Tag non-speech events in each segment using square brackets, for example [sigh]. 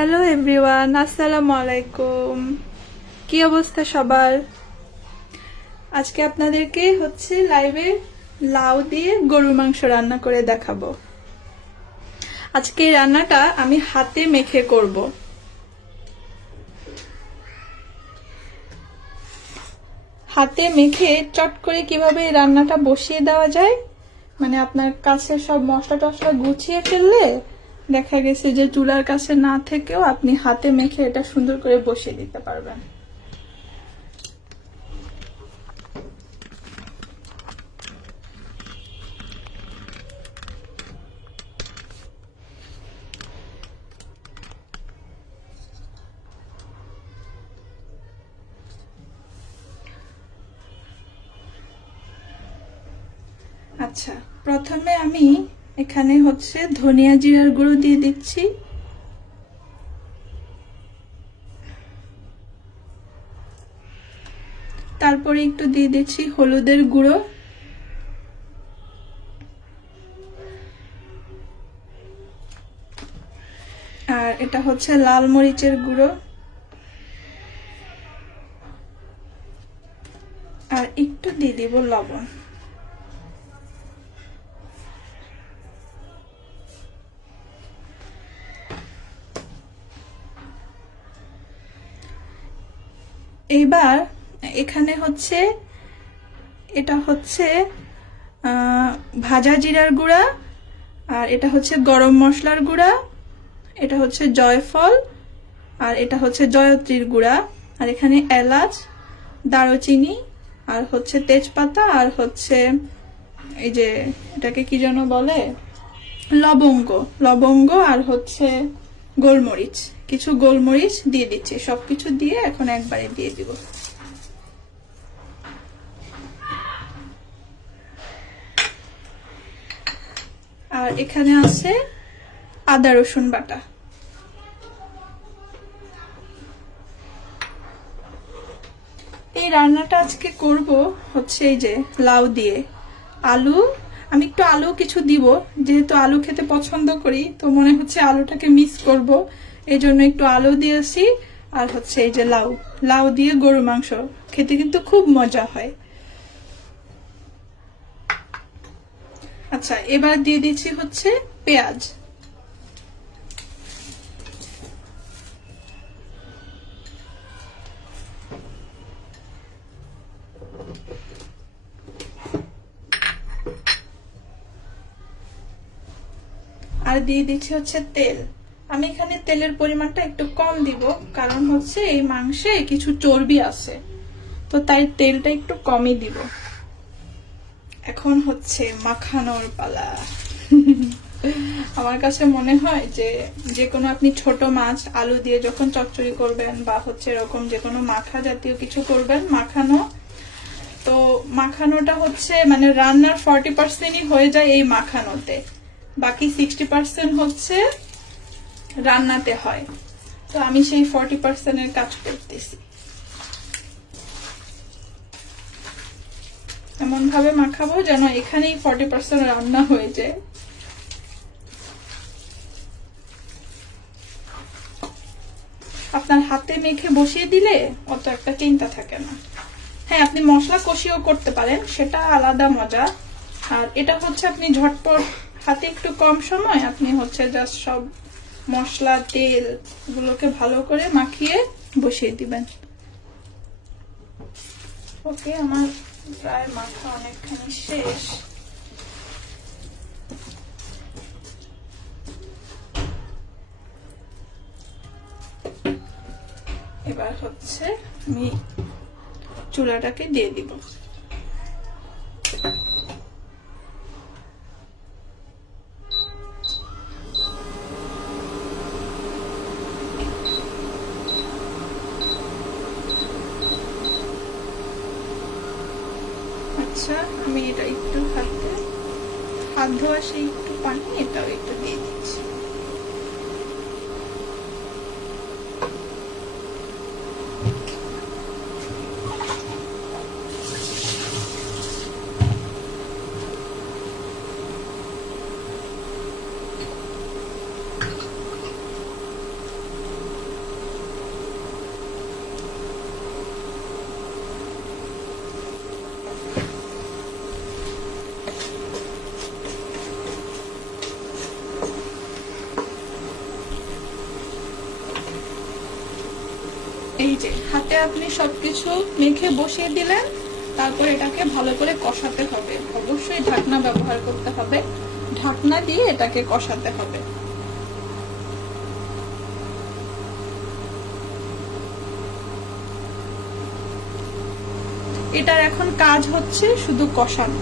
Hello everyone আসসালামু আলাইকুম কি অবস্থা সবার? আজকে আপনাদেরকে হচ্ছে লাইভে লাউ দিয়ে গরুর মাংস রান্না করে দেখাবো। আজকে রান্নাটা আমি হাতে মেখে করব। হাতে মেখে চট করে কীভাবে রান্নাটা বসিয়ে দেওয়া যায়? মানে আপনার কাছে সব মশলা টশলা গুছিয়ে ফেললে দেখা গেছে যে চুলার কাছে না থেকেও আপনি হাতে মেখে এটা সুন্দর করে বসিয়ে দিতে পারবেন। এখানে হচ্ছে ধনিয়া জিরার গুঁড়ো দিয়ে দিচ্ছি। তারপরে একটু দিয়ে দিচ্ছি হলুদের গুঁড়ো। আর এটা হচ্ছে লাল মরিচের গুঁড়ো। আর একটু দিয়ে দিব লবণ। এইবার এখানে হচ্ছে, এটা হচ্ছে ভাজা জিরার গুঁড়া, আর এটা হচ্ছে গরম মশলার গুঁড়া, এটা হচ্ছে জয়ফল, আর এটা হচ্ছে জয়ত্রীর গুঁড়া, আর এখানে এলাচ, দারুচিনি, আর হচ্ছে তেজপাতা, আর হচ্ছে এই যে, এটাকে কি যেন বলে? লবঙ্গ লবঙ্গ আর হচ্ছে গোলমরিচ। কিছু গোলমরিচ দিয়ে দিচ্ছি। সবকিছু দিয়ে এখন একবারে দিয়ে দিব। আর এখানে আছে আদা, রসুন বাটা। এই রান্নাটা আজকে করব হচ্ছে এই যে লাউ দিয়ে। আলু, আমি একটু আলু কিছু দিব। যেহেতু আলু খেতে পছন্দ করি, তো মনে হচ্ছে আলুটাকে মিস করব। এই জন্য একটু আলু দিয়েছি, আর হচ্ছে এই যে লাউ। লাউ দিয়ে গরু মাংস। খেতে কিন্তু খুব মজা হয়। আচ্ছা এবার দিয়ে দিচ্ছি হচ্ছে পেঁয়াজ। আর দিয়ে দিচ্ছি হচ্ছে তেল। আমি এখানে তেলের পরিমাণটা একটু কম দিব, কারণ হচ্ছে এই মাংসে কিছু চর্বি আছে। তো তাই তেলটা একটু কমই দিব। এখন হচ্ছে মাখানোর পালা। আমার কাছে মনে হয় যে যে কোনো আপনি ছোট মাছ, আলু দিয়ে যখন চচ্চড়ি করবেন বা হচ্ছে এরকম যে কোনো মাখা জাতীয় কিছু করবেন, মাখানো। তো মাখানোটা হচ্ছে মানে রান্নার ফর্টি পার্সেন্টই হয়ে যায় এই মাখানোতে। বাকি সিক্সটি পার্সেন্ট হচ্ছে রান্নাতে হয়। তো আমি সেই ফর্টি পার্সেন্টের কাজ করতেছি। এমন ভাবে মাখাবো যেন এখানেই ফর্টি পার্সেন্ট রান্না হয়ে যায়। আপনার হাতে মেখে বসিয়ে দিলে অত একটা চিন্তা থাকে না। হ্যাঁ আপনি মশলা কষিয়েও করতে পারেন, সেটা আলাদা মজা। আর এটা হচ্ছে আপনি ঝটপট, হাতে একটু কম সময়, আপনি হচ্ছে জাস্ট সব মশলা, তেল গুলোকে ভালো করে মাখিয়ে বসিয়ে দিবেন। ওকে, আমার প্রায় মাথা অনেকখানি শেষ। এবার হচ্ছে আমি চুলাটাকে দিয়ে দিব আচ্ছা আমি এটা একটু হাতে হাত ধোয়া সেই একটু পানি এটাও একটু দিয়ে দিচ্ছি। এই যে, হাতে আপনি সবকিছু মেখে বসিয়ে দিলেন, তারপর এটাকে ভালো করে কষাতে হবে। অবশ্যই ঢাকনা ব্যবহার করতে হবে। ঢাকনা দিয়ে এটাকে কষাতে হবে। এটার এখন কাজ হচ্ছে শুধু কষানো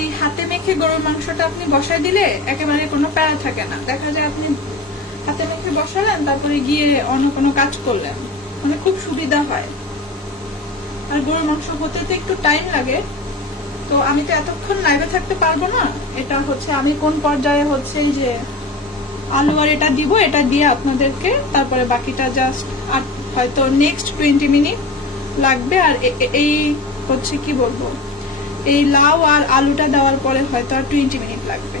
এই হাতে মেখে গরুর মাংসটা আপনি বসায় দিলে একেবারে কোনো প্যারা থাকে না। দেখা যায় আপনি হাতে মেখে বসালেন, তারপরে গিয়ে অন্য কোনো কাজ করলেন। মানে খুব সুবিধা হয়। আর গরুর মাংস হতে তো একটু টাইম লাগে। তো আমি তো এতক্ষণ লাইভে থাকতে পারব না। এটা হচ্ছে, আমি কোন পর্যায়ে হচ্ছে যে আলু আর এটা দিব, এটা দিয়ে আপনাদেরকে, তারপরে বাকিটা জাস্ট আর হয়তো নেক্সট টোয়েন্টি মিনিট লাগবে। আর এই হচ্ছে কি বলব? এই লাউ আর আলুটা দেওয়ার পরে হয়তো আর টোয়েন্টি মিনিট লাগবে।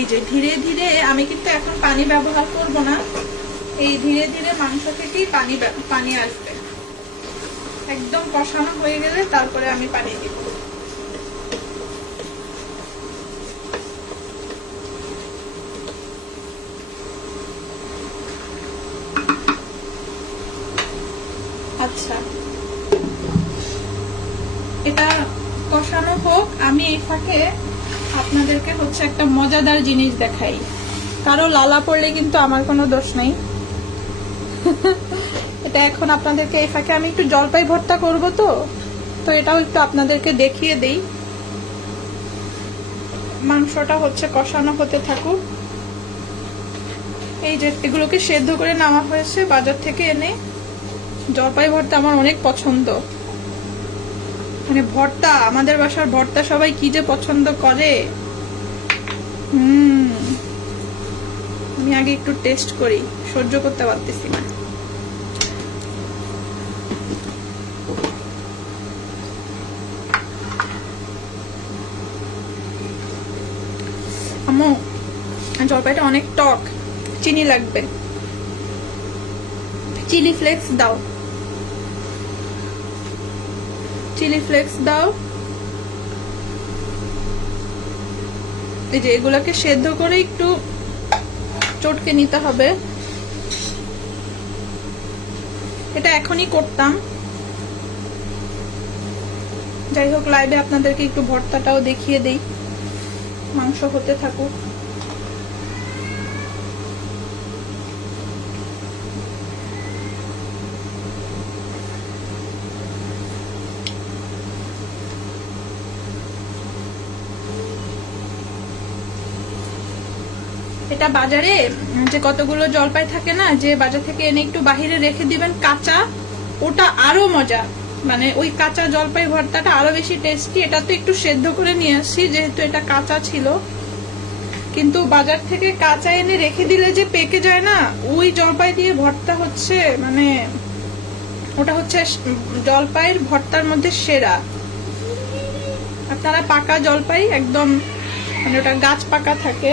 এই যে ধীরে ধীরে আমি কিন্তু এখন পানি ব্যবহার করব না। এই ধীরে ধীরে মাংস থেকেই পানি পানি আসবে। একদম কষানো হয়ে গেলে তারপরে আমি পানি দিব। আচ্ছা। এটা কষানো হোক, আমি এই ফাঁকে আপনাদেরকে হচ্ছে একটা মজাদার জিনিস দেখাই। কারও লালা পড়লে কিন্তু আমার কোনো দোষ নেই। [laughs] এটা এখন আপনাদেরকে এই ফাঁকে আমি একটু জলপাই ভর্তা করব তো। তো এটাও একটু আপনাদেরকে দেখিয়ে দেই। মাংসটা হচ্ছে কষানো হতে থাকুক। এই যে এগুলোকে সেদ্ধ করে নেওয়া হয়েছে বাজার থেকে এনে। জলপাই ভর্তা আমার অনেক পছন্দ। মানে ভর্তা, আমাদের বাসার ভর্তা সবাই কি যে পছন্দ করে? আমি আগে একটু টেস্ট করি, সহ্য করতে পারতেছি না। আম্মু, জলপাইটা অনেক টক, চিনি লাগবে। চিলি ফ্লেক্স দাও। চিলি ফ্লেক্স দাও। এই যে এগুলাকে সেদ্ধ করে একটু চটকে নিতে হবে। এটা এখনই করতাম। যাই হোক লাইভে আপনাদেরকে একটু ভর্তাটাও দেখিয়ে দেই। মাংস হতে থাকুক। এটা বাজারে, যে কতগুলো জলপাই থাকে না, যে বাজার থেকে এনে একটু বাহিরে রেখে দিবেন কাঁচা, ওটা আরও মজা। মানে ওই কাঁচা জলপাই ভর্তাটা আরও বেশি টেস্টি এটা তো একটু সেদ্ধ করে নিয়ে আসছি যেহেতু এটা কাঁচা ছিল। কিন্তু বাজার থেকে কাঁচা এনে রেখে দিলে যে পেকে যায় না, ওই জলপাই দিয়ে ভর্তা হচ্ছে মানে ওটা হচ্ছে জলপাইয়ের ভর্তার মধ্যে সেরা। আপনারা পাকা জলপাই একদম মানে ওটা গাছ পাকা থাকে।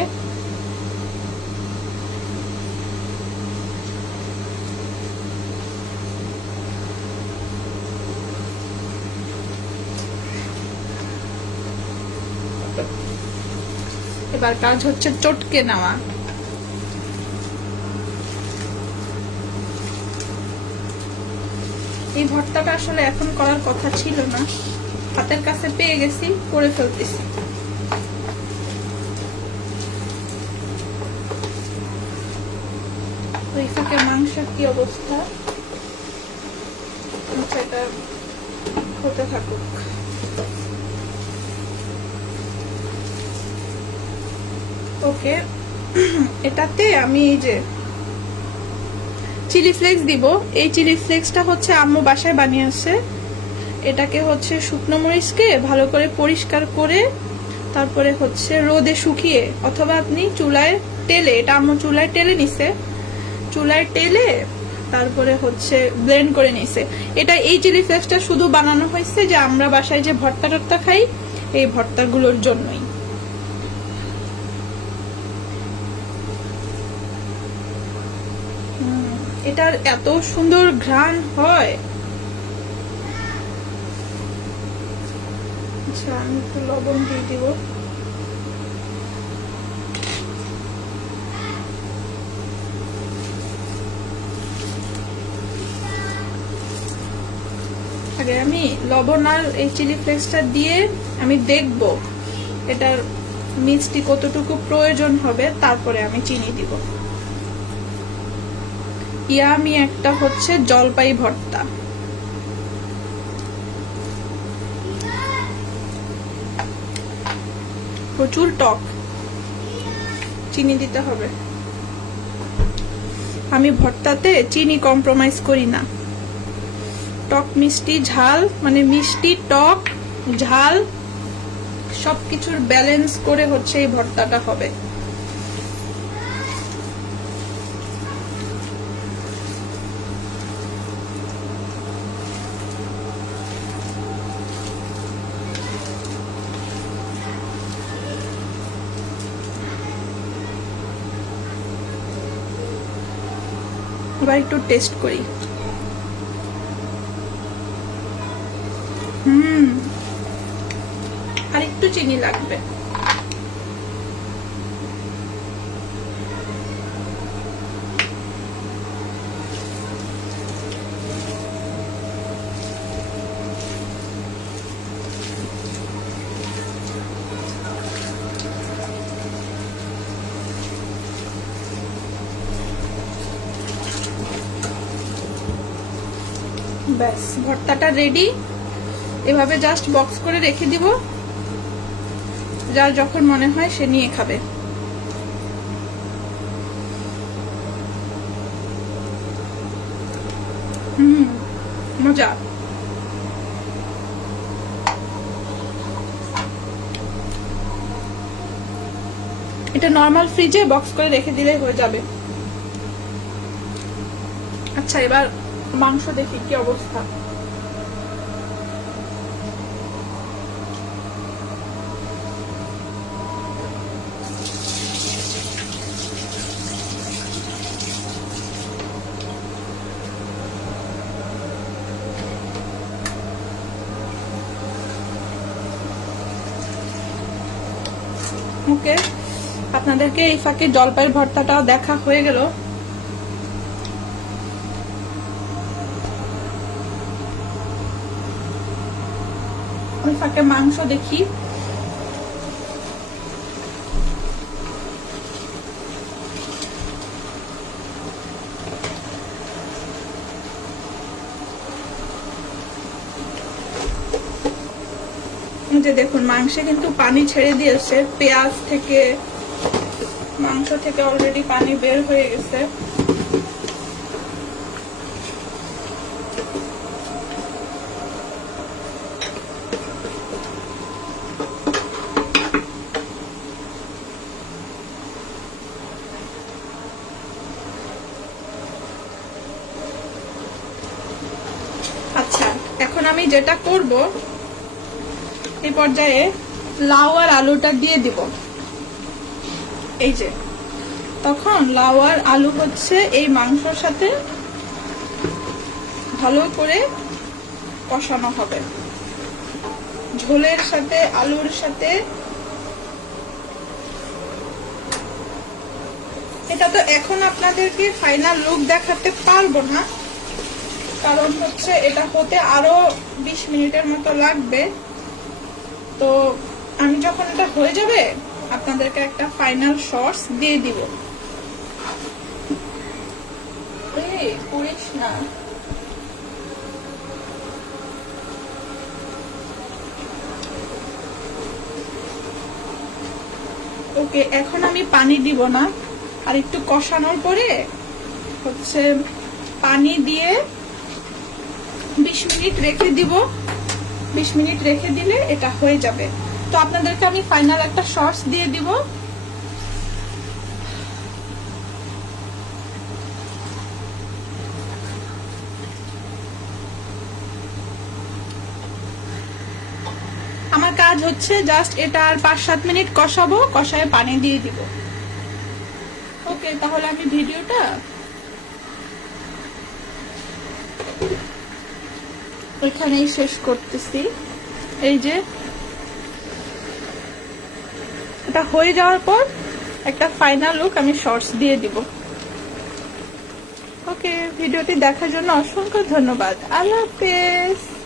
এবার কাজ হচ্ছে চটকে নেওয়া। এই ভর্তাটা আসলে এখন করার কথা ছিল না। হাতের কাছে পেয়ে গেছি, করে ফেলতেছি। মাংসের কি অবস্থা? হতে থাকুক। ওকে এটাতে আমি এই যে চিলি ফ্লেক্স দিব। এই চিলি ফ্লেক্সটা হচ্ছে আম্মু বাসায় বানিয়েছে এটাকে হচ্ছে শুকনো মরিচকে ভালো করে পরিষ্কার করে তারপরে হচ্ছে রোদে শুকিয়ে, অথবা আপনি চুলায় তেলে, এটা আম্মু চুলায় টেলে নিছে, চুলায় টেলে তারপরে হচ্ছে ব্লেন্ড করে নিছে। এটা এই চিলি ফ্লেক্সটা শুধু বানানো হয়েছে যে আমরা বাসায় যে ভর্তা টর্তা খাই, এই ভর্তাগুলোর জন্যই হুম, এটার এত সুন্দর ঘ্রাণ হয়। আচ্ছা আমি একটু লবণ দিয়ে দিব। আগে আমি লবণ আর এই চিলি ফ্লেক্সটা দিয়ে আমি দেখব এটার মিষ্টি কতটুকু প্রয়োজন হবে, তারপরে আমি চিনি দিব। ইয়ামি একটা হচ্ছে জলপাই ভর্তা। প্রচুর টক। চিনি দিতে হবে। আমি ভর্তাতে চিনি কম্প্রোমাইজ করি না। টক, মিষ্টি, ঝাল মানে মিষ্টি, টক, ঝাল, সবকিছুর ব্যালেন্স করে হচ্ছে এই ভর্তাটা হবে। এবার একটু টেস্ট করি। হুম আর একটু চিনি লাগবে। ব্যাস, ভর্তাটা রেডি এভাবে জাস্ট বক্স করে রেখে দিব। যার যখন মনে হয় সে নিয়ে খাবে। মজা। এটা নর্মাল ফ্রিজে বক্স করে রেখে দিলে হয়ে যাবে। আচ্ছা এবার মাংস দেখি কি অবস্থা। আপনাদেরকে এই ফাঁকে জলপাইয়ের ভর্তাটাও দেখা হয়ে গেল। ওই ফাঁকে মাংস দেখি যে দেখুন, মাংসে কিন্তু পানি ছেড়ে দিয়েছে, পেঁয়াজ থেকে, মাংস থেকে অলরেডি পানি বের হয়ে গেছে আচ্ছা এখন আমি যেটা করব, এই পর্যায়ে লাউ আর আলুটা দিয়ে দিব। এই যে, তখন লাউ আর আলু হচ্ছে এই মাংসর সাথে ভালো করে কষানো হবে। ঝোলের সাথে, আলুর সাথে। এটা তো এখন আপনাদেরকে ফাইনাল লুক দেখাতে পারব না। কারণ হচ্ছে এটা হতে আরও বিশ মিনিটের মতো লাগবে। তো আমি যখন এটা হয়ে যাবে, আপনাদেরকে একটা ফাইনাল শর্টস দিয়ে দিব। ওকে, এখন আমি পানি দিব না। আর একটু কষানোর পরে হচ্ছে পানি দিয়ে বিশ মিনিট রেখে দিব। বিশ মিনিট রেখে দিলে এটা হয়ে যাবে। তো আপনাদেরকে আমি ফাইনাল একটা শর্টস দিয়ে দিব। আমার কাজ হচ্ছে জাস্ট এটা আর পাঁচ সাত মিনিট কষাবো, কষায় পানি দিয়ে দিব। ওকে তাহলে আমি ভিডিওটা এখানেই শেষ করতেছি। এই যে, এটা হয়ে যাওয়ার পর একটা ফাইনাল লুক আমি শর্টস দিয়ে দিব। ওকে ভিডিওটি দেখার জন্য অসংখ্য ধন্যবাদ। আল্লাহ হাফেজ।